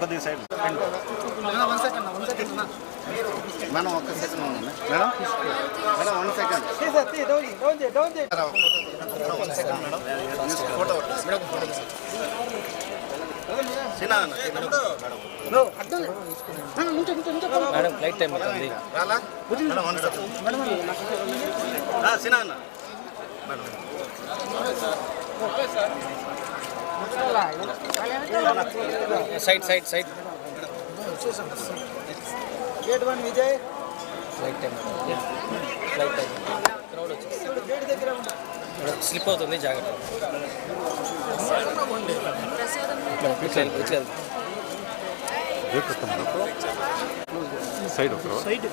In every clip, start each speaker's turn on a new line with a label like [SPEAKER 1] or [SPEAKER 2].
[SPEAKER 1] కొద్దిగా side. Madam ఒక్క second ఉండండి.
[SPEAKER 2] Madam madam one second
[SPEAKER 1] one second madam photo సినా
[SPEAKER 3] madam flight time అవుతుంది
[SPEAKER 1] రాలా మేడం వన్ సెకండ్ సినా అన్న
[SPEAKER 3] side side side.
[SPEAKER 2] Gate one Vijay
[SPEAKER 3] flight time flight time crowd వచ్చేసి slip అవుతుంది జాగ్రత్త. ఇట్లా ఇట్లా
[SPEAKER 4] సైడ్
[SPEAKER 2] సైడ్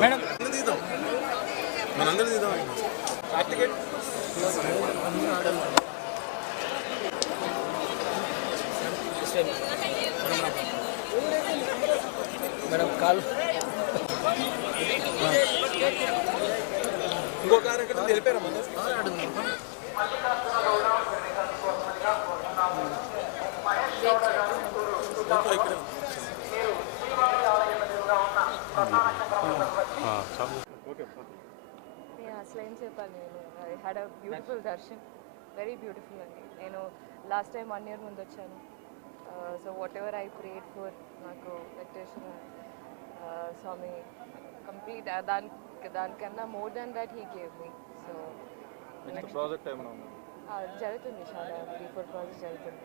[SPEAKER 3] మేడం.
[SPEAKER 1] మనందరం తీద్దాం.
[SPEAKER 3] Madam call.
[SPEAKER 2] ఇంకో కార్ ఎక్కడ తెలిపారా మన
[SPEAKER 5] నేను అసలు ఏం చెప్పాలి నేను? I had a beautiful darshan very beautiful అండి. నేను లాస్ట్ టైం వన్ ఇయర్ ముందు వచ్చాను. So whatever I prayed for నాకు వెంకటేశ్వర స్వామి కంప్లీట్ దానికి దానికన్నా more then that he
[SPEAKER 4] gave me so
[SPEAKER 5] జరుగుతుంది చాలా ప్రాజెక్ట్ జరుగుతుంది